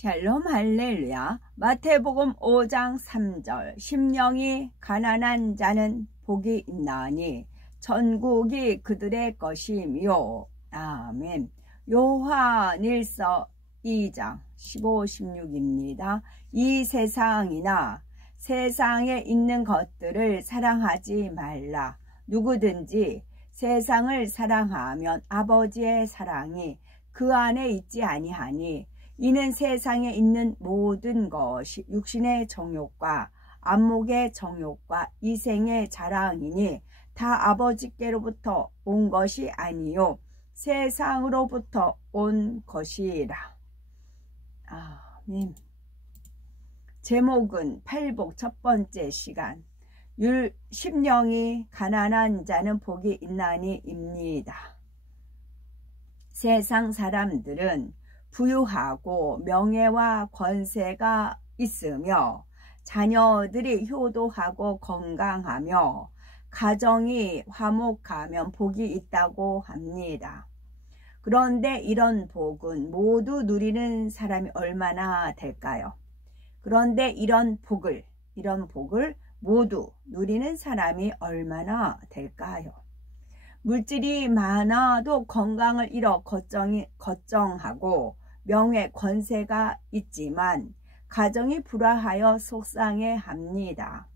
샬롬 할렐루야. 마태복음 5장 3절. 심령이 가난한 자는 복이 있나니 천국이 그들의 것이며. 아멘. 요한일서 2장 15, 16입니다. 이 세상이나 세상에 있는 것들을 사랑하지 말라. 누구든지 세상을 사랑하면 아버지의 사랑이 그 안에 있지 아니하니 이는 세상에 있는 모든 것이 육신의 정욕과 안목의 정욕과 이생의 자랑이니 다 아버지께로부터 온 것이 아니요 세상으로부터 온 것이라. 아멘. 제목은 팔복 첫 번째 시간. 심령이 가난한 자는 복이 있나니 입니다. 세상 사람들은 부유하고 명예와 권세가 있으며 자녀들이 효도하고 건강하며 가정이 화목하면 복이 있다고 합니다. 그런데 이런 복은 모두 누리는 사람이 얼마나 될까요? 그런데 이런 복을 모두 누리는 사람이 얼마나 될까요? 물질이 많아도 건강을 잃어 걱정하고 명예, 권세가 있지만 가정이 불화하여 속상해합니다.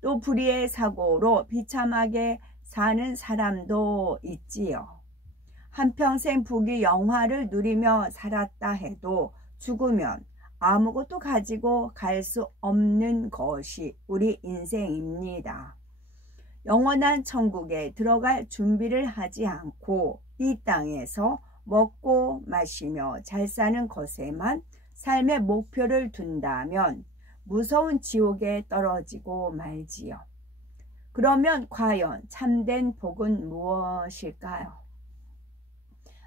또 불의의 사고로 비참하게 사는 사람도 있지요. 한평생 부귀 영화를 누리며 살았다 해도 죽으면 아무것도 가지고 갈 수 없는 것이 우리 인생입니다. 영원한 천국에 들어갈 준비를 하지 않고 이 땅에서 먹고 마시며 잘 사는 것에만 삶의 목표를 둔다면 무서운 지옥에 떨어지고 말지요. 그러면 과연 참된 복은 무엇일까요?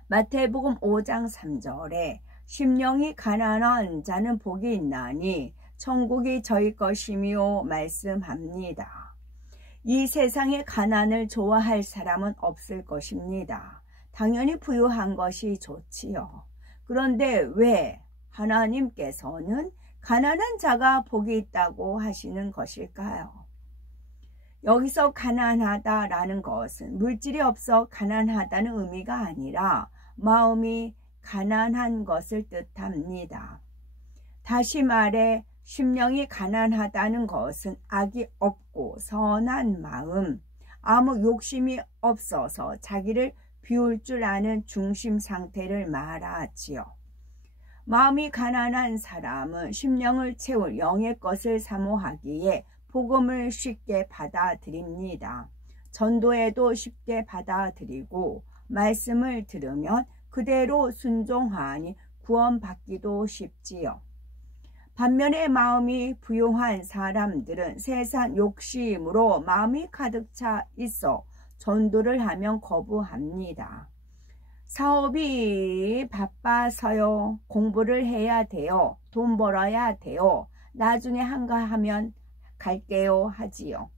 마태복음 5장 3절에 심령이 가난한 자는 복이 있나니 천국이 저희 것이며 말씀합니다. 이 세상의 가난을 좋아할 사람은 없을 것입니다. 당연히 부유한 것이 좋지요. 그런데 왜 하나님께서는 가난한 자가 복이 있다고 하시는 것일까요? 여기서 가난하다라는 것은 물질이 없어 가난하다는 의미가 아니라 마음이 가난한 것을 뜻합니다. 다시 말해 심령이 가난하다는 것은 악이 없고 선한 마음, 아무 욕심이 없어서 자기를 비울 줄 아는 중심 상태를 말하지요. 마음이 가난한 사람은 심령을 채울 영의 것을 사모하기에 복음을 쉽게 받아들입니다. 전도에도 쉽게 받아들이고 말씀을 들으면 그대로 순종하니 구원받기도 쉽지요. 반면에 마음이 부유한 사람들은 세상 욕심으로 마음이 가득 차 있어 전도를 하면 거부합니다. 사업이 바빠서요. 공부를 해야 돼요. 돈 벌어야 돼요. 나중에 한가하면 갈게요 하지요.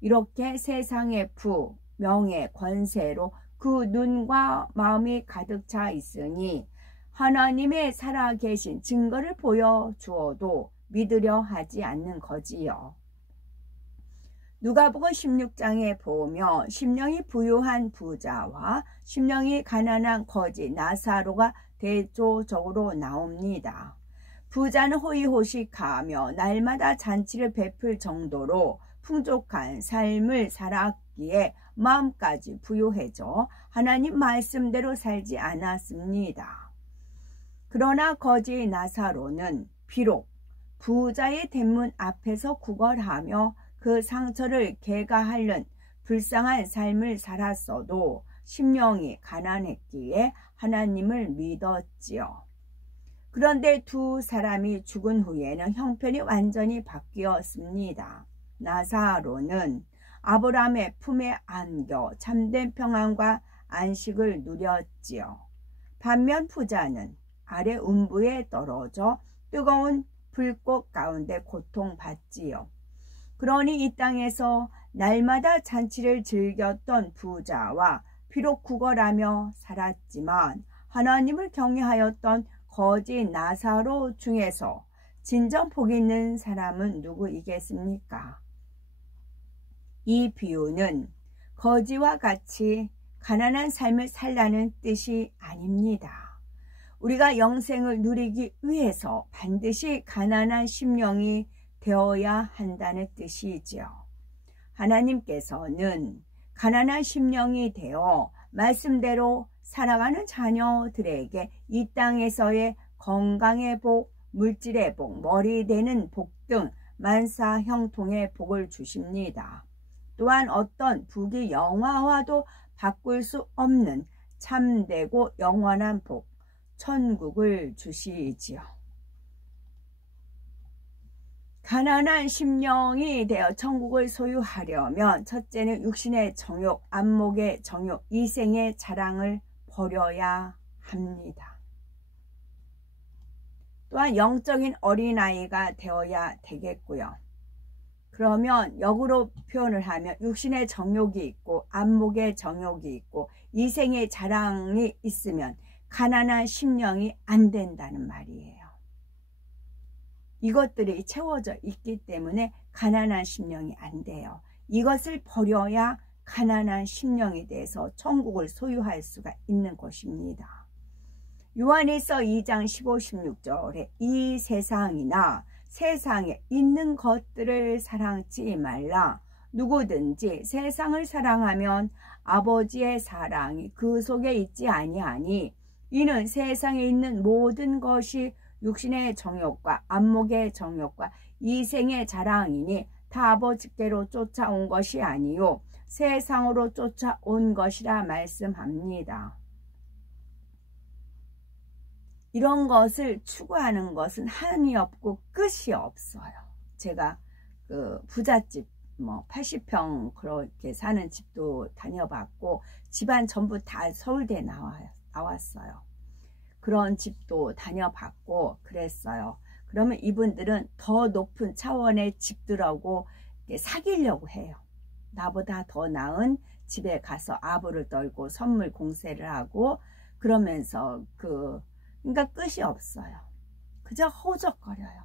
이렇게 세상의 부, 명예, 권세로 그 눈과 마음이 가득 차 있으니 하나님의 살아계신 증거를 보여주어도 믿으려 하지 않는 거지요. 누가복음 16장에 보면 심령이 부유한 부자와 심령이 가난한 거지 나사로가 대조적으로 나옵니다. 부자는 호의호식하며 날마다 잔치를 베풀 정도로 풍족한 삶을 살았기에 마음까지 부유해져 하나님 말씀대로 살지 않았습니다. 그러나 거지 나사로는 비록 부자의 대문 앞에서 구걸하며 그 상처를 개가하는 불쌍한 삶을 살았어도 심령이 가난했기에 하나님을 믿었지요. 그런데 두 사람이 죽은 후에는 형편이 완전히 바뀌었습니다. 나사로는 아브라함의 품에 안겨 참된 평안과 안식을 누렸지요. 반면 부자는 아래 음부에 떨어져 뜨거운 불꽃 가운데 고통받지요. 그러니 이 땅에서 날마다 잔치를 즐겼던 부자와 비록 구걸하며 살았지만 하나님을 경외하였던 거지 나사로 중에서 진정 복 있는 사람은 누구이겠습니까? 이 비유는 거지와 같이 가난한 삶을 살라는 뜻이 아닙니다. 우리가 영생을 누리기 위해서 반드시 가난한 심령이 되어야 한다는 뜻이지요. 하나님께서는 가난한 심령이 되어 말씀대로 살아가는 자녀들에게 이 땅에서의 건강의 복, 물질의 복, 머리 되는 복 등 만사 형통의 복을 주십니다. 또한 어떤 부귀 영화와도 바꿀 수 없는 참되고 영원한 복, 천국을 주시지요. 가난한 심령이 되어 천국을 소유하려면 첫째는 육신의 정욕, 안목의 정욕, 이생의 자랑을 버려야 합니다. 또한 영적인 어린아이가 되어야 되겠고요. 그러면 역으로 표현을 하면 육신의 정욕이 있고 안목의 정욕이 있고 이생의 자랑이 있으면 가난한 심령이 안 된다는 말이에요. 이것들이 채워져 있기 때문에 가난한 심령이 안 돼요. 이것을 버려야 가난한 심령에 대해서 천국을 소유할 수가 있는 것입니다. 요한일서 2장 15, 16절에 이 세상이나 세상에 있는 것들을 사랑치 말라. 누구든지 세상을 사랑하면 아버지의 사랑이 그 속에 있지 아니하니 이는 세상에 있는 모든 것이 육신의 정욕과 안목의 정욕과 이생의 자랑이니 다 아버지께로 쫓아온 것이 아니요 세상으로 쫓아온 것이라 말씀합니다. 이런 것을 추구하는 것은 한이 없고 끝이 없어요. 제가 그 부잣집 80평 그렇게 사는 집도 다녀봤고 집안 전부 다 서울대 나왔어요. 그런 집도 다녀봤고 그랬어요. 그러면 이분들은 더 높은 차원의 집들하고 사귀려고 해요. 나보다 더 나은 집에 가서 아부를 떨고 선물 공세를 하고 그러면서 그러니까 끝이 없어요. 그저 허우적거려요.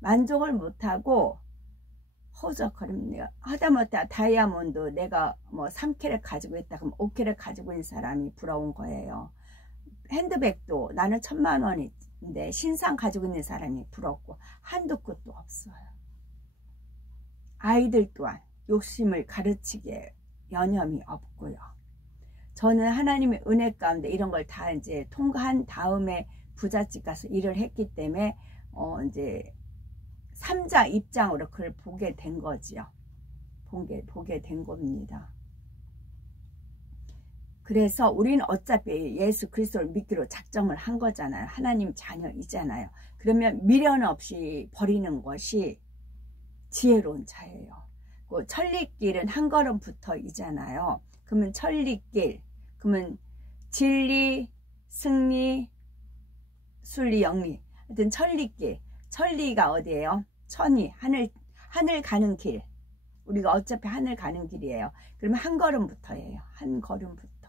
만족을 못하고 허우적거립니다. 하다못해 다이아몬드 내가 3캐럿 가지고 있다 그러면 5캐럿 가지고 있는 사람이 부러운 거예요. 핸드백도 나는 1000만 원인데 신상 가지고 있는 사람이 부럽고 한도 끝도 없어요. 아이들 또한 욕심을 가르치기에 여념이 없고요. 저는 하나님의 은혜 가운데 이런 걸 다 이제 통과한 다음에 부잣집 가서 일을 했기 때문에 이제 3자 입장으로 그걸 보게 된 거지요. 보게 된 겁니다. 그래서 우리는 어차피 예수 그리스도를 믿기로 작정을 한 거잖아요. 하나님 자녀이잖아요. 그러면 미련 없이 버리는 것이 지혜로운 자예요. 그 천리길은 한 걸음부터이잖아요. 그러면 천리길, 그러면 진리, 승리, 순리, 영리. 하여튼 천리길. 천리가 어디예요? 천이, 하늘 가는 길. 우리가 어차피 하늘 가는 길이에요. 그러면 한 걸음부터예요. 한 걸음부터.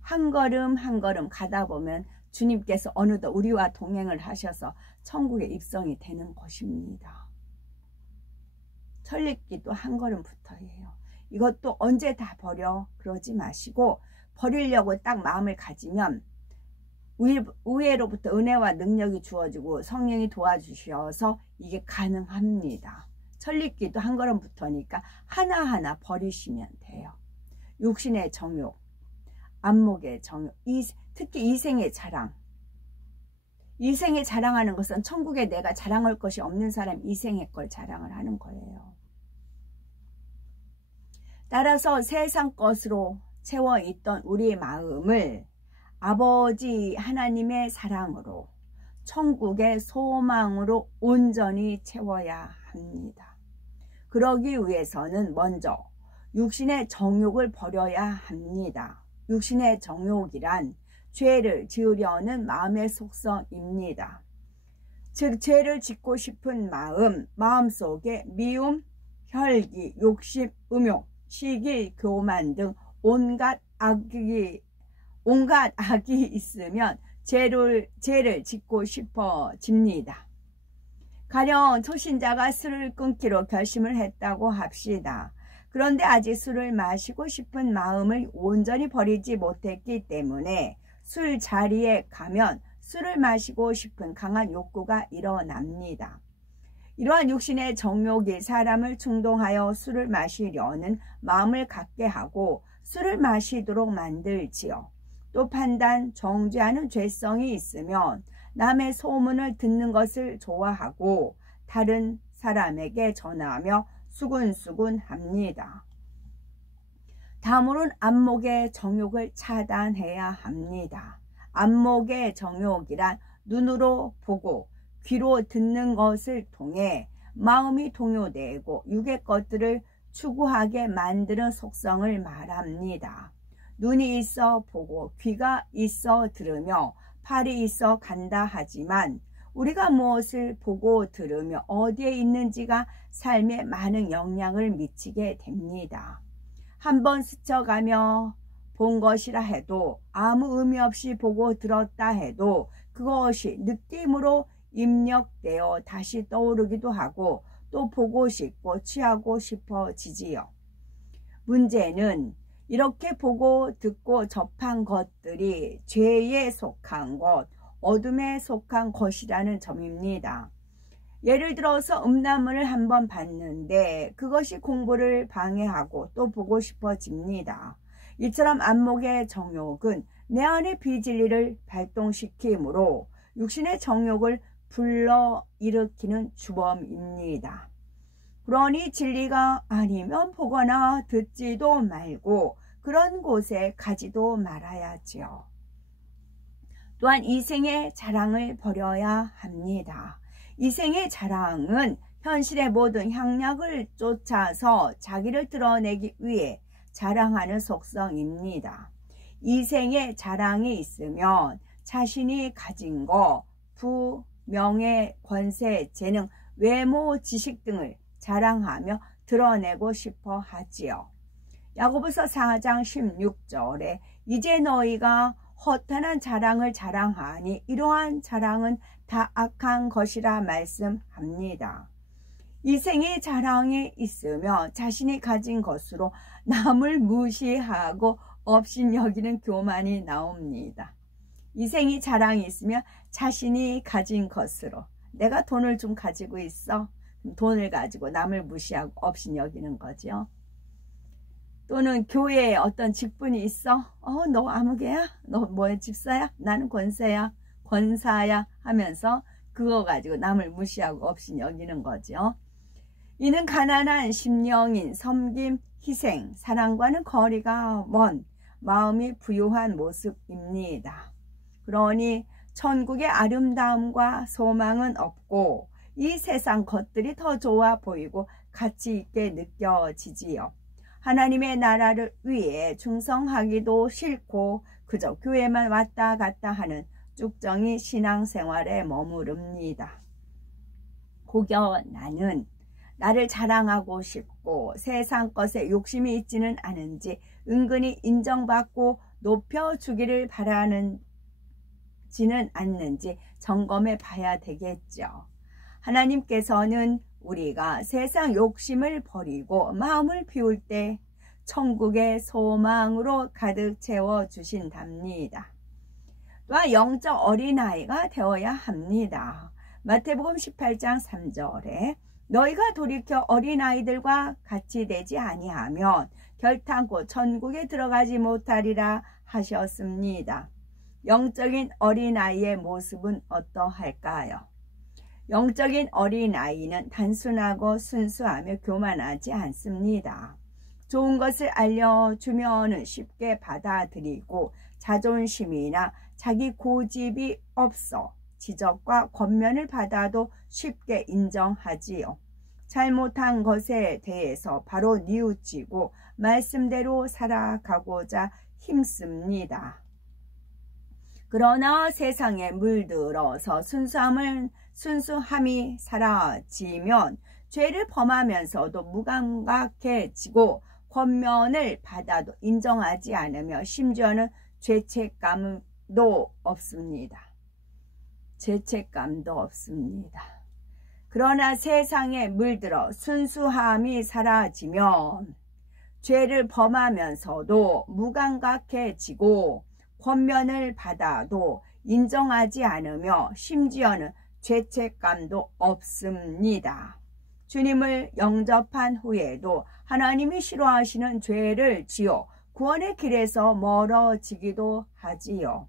한 걸음 한 걸음 가다 보면 주님께서 어느덧 우리와 동행을 하셔서 천국에 입성이 되는 것입니다. 천리길도 한 걸음부터예요. 이것도 언제 다 버려 그러지 마시고 버리려고 딱 마음을 가지면 우회로부터 은혜와 능력이 주어지고 성령이 도와주셔서 이게 가능합니다. 천리길도 한 걸음부터니까 하나하나 버리시면 돼요. 육신의 정욕, 안목의 정욕, 특히 이생의 자랑. 이생에 자랑하는 것은 천국에 내가 자랑할 것이 없는 사람 이생의 걸 자랑을 하는 거예요. 따라서 세상 것으로 채워있던 우리의 마음을 아버지 하나님의 사랑으로 천국의 소망으로 온전히 채워야 합니다. 그러기 위해서는 먼저 육신의 정욕을 버려야 합니다. 육신의 정욕이란 죄를 지으려는 마음의 속성입니다. 즉 죄를 짓고 싶은 마음속에 미움, 혈기, 욕심, 음욕, 시기, 교만 등 온갖 악이 있으면 죄를 짓고 싶어집니다. 가령 초신자가 술을 끊기로 결심을 했다고 합시다. 그런데 아직 술을 마시고 싶은 마음을 온전히 버리지 못했기 때문에 술자리에 가면 술을 마시고 싶은 강한 욕구가 일어납니다. 이러한 육신의 정욕이 사람을 충동하여 술을 마시려는 마음을 갖게 하고 술을 마시도록 만들지요. 또 판단, 정죄하는 죄성이 있으면 남의 소문을 듣는 것을 좋아하고 다른 사람에게 전하며 수군수군 합니다. 다음으로는 안목의 정욕을 차단해야 합니다. 안목의 정욕이란 눈으로 보고 귀로 듣는 것을 통해 마음이 동요되고 육의 것들을 추구하게 만드는 속성을 말합니다. 눈이 있어 보고 귀가 있어 들으며 팔이 있어 간다 하지만 우리가 무엇을 보고 들으며 어디에 있는지가 삶에 많은 영향을 미치게 됩니다. 한번 스쳐가며 본 것이라 해도 아무 의미 없이 보고 들었다 해도 그것이 느낌으로 입력되어 다시 떠오르기도 하고 또 보고 싶고 취하고 싶어지지요. 문제는 이렇게 보고 듣고 접한 것들이 죄에 속한 것, 어둠에 속한 것이라는 점입니다. 예를 들어서 음란물을 한번 봤는데 그것이 공부를 방해하고 또 보고 싶어집니다. 이처럼 안목의 정욕은 내 안의 비진리를 발동시키므로 육신의 정욕을 불러일으키는 주범입니다. 그러니 진리가 아니면 보거나 듣지도 말고 그런 곳에 가지도 말아야지요. 또한 이생의 자랑을 버려야 합니다. 이생의 자랑은 현실의 모든 향락을 쫓아서 자기를 드러내기 위해 자랑하는 속성입니다. 이생의 자랑이 있으면 자신이 가진 것, 부, 명예, 권세, 재능, 외모, 지식 등을 자랑하며 드러내고 싶어 하지요. 야고보서 4장 16절에 이제 너희가 허탄한 자랑을 자랑하니 이러한 자랑은 다 악한 것이라 말씀합니다. 이생의 자랑이 있으며 자신이 가진 것으로 남을 무시하고 업신여기는 교만이 나옵니다. 이생이 자랑이 있으면 자신이 가진 것으로 내가 돈을 좀 가지고 있어. 돈을 가지고 남을 무시하고 업신여기는 거죠. 또는 교회에 어떤 직분이 있어. 너 아무개야? 너 뭐야? 집사야? 나는 권세야? 권사야? 하면서 그거 가지고 남을 무시하고 업신여기는 거죠. 이는 가난한 심령인 섬김, 희생, 사랑과는 거리가 먼 마음이 부유한 모습입니다. 그러니 천국의 아름다움과 소망은 없고 이 세상 것들이 더 좋아 보이고 가치 있게 느껴지지요. 하나님의 나라를 위해 충성하기도 싫고 그저 교회만 왔다 갔다 하는 쭉정이 신앙생활에 머무릅니다. 혹여 나는 나를 자랑하고 싶고 세상 것에 욕심이 있지는 않은지 은근히 인정받고 높여주기를 바라는지는 않는지 점검해 봐야 되겠죠. 하나님께서는 우리가 세상 욕심을 버리고 마음을 비울 때 천국의 소망으로 가득 채워주신답니다. 또한 영적 어린아이가 되어야 합니다. 마태복음 18장 3절에 너희가 돌이켜 어린아이들과 같이 되지 아니하면 결탄코 천국에 들어가지 못하리라 하셨습니다. 영적인 어린아이의 모습은 어떠할까요? 영적인 어린아이는 단순하고 순수하며 교만하지 않습니다. 좋은 것을 알려주면 쉽게 받아들이고 자존심이나 자기 고집이 없어 지적과 권면을 받아도 쉽게 인정하지요. 잘못한 것에 대해서 바로 뉘우치고 말씀대로 살아가고자 힘씁니다. 그러나 세상에 물들어서 순수함이 사라지면 죄를 범하면서도 무감각해지고 권면을 받아도 인정하지 않으며 심지어는 죄책감을 없습니다. 죄책감도 없습니다. 그러나 세상에 물들어 순수함이 사라지면 죄를 범하면서도 무감각해지고 권면을 받아도 인정하지 않으며 심지어는 죄책감도 없습니다. 주님을 영접한 후에도 하나님이 싫어하시는 죄를 지어 구원의 길에서 멀어지기도 하지요.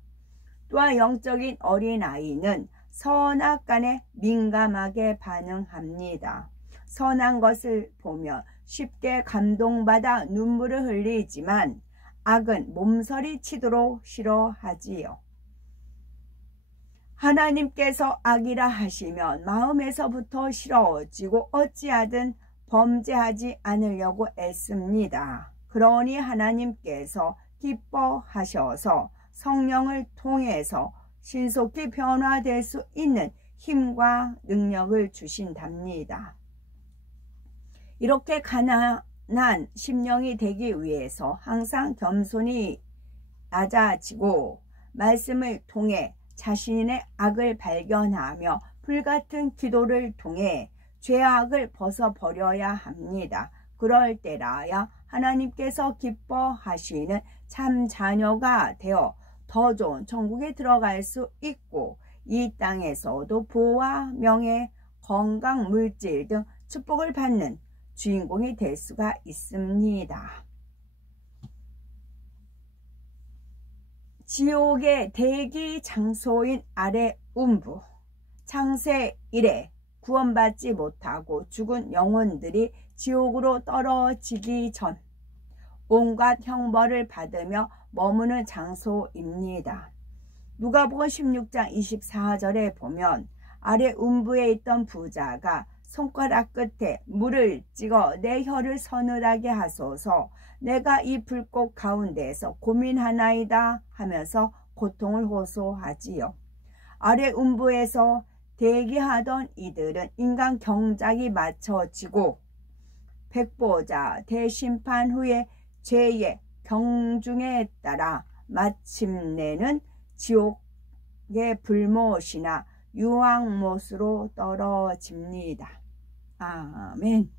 또한 영적인 어린아이는 선악간에 민감하게 반응합니다. 선한 것을 보며 쉽게 감동받아 눈물을 흘리지만 악은 몸서리 치도록 싫어하지요. 하나님께서 악이라 하시면 마음에서부터 싫어지고 어찌하든 범죄하지 않으려고 애씁니다. 그러니 하나님께서 기뻐하셔서 성령을 통해서 신속히 변화될 수 있는 힘과 능력을 주신답니다. 이렇게 가난한 심령이 되기 위해서 항상 겸손히 낮아지고 말씀을 통해 자신의 악을 발견하며 불같은 기도를 통해 죄악을 벗어버려야 합니다. 그럴 때라야 하나님께서 기뻐하시는 참 자녀가 되어 더 좋은 천국에 들어갈 수 있고 이 땅에서도 부와 명예, 건강, 물질 등 축복을 받는 주인공이 될 수가 있습니다. 지옥의 대기 장소인 아래 음부, 창세 이래 구원받지 못하고 죽은 영혼들이 지옥으로 떨어지기 전 온갖 형벌을 받으며 머무는 장소입니다. 누가복음 16장 24절에 보면 아래 음부에 있던 부자가 손가락 끝에 물을 찍어 내 혀를 서늘하게 하소서, 내가 이 불꽃 가운데에서 고민하나이다 하면서 고통을 호소하지요. 아래 음부에서 대기하던 이들은 인간 경작이 맞춰지고 백보자 대심판 후에 죄의 경중에 따라 마침내는 지옥의 불못이나 유황못으로 떨어집니다. 아멘.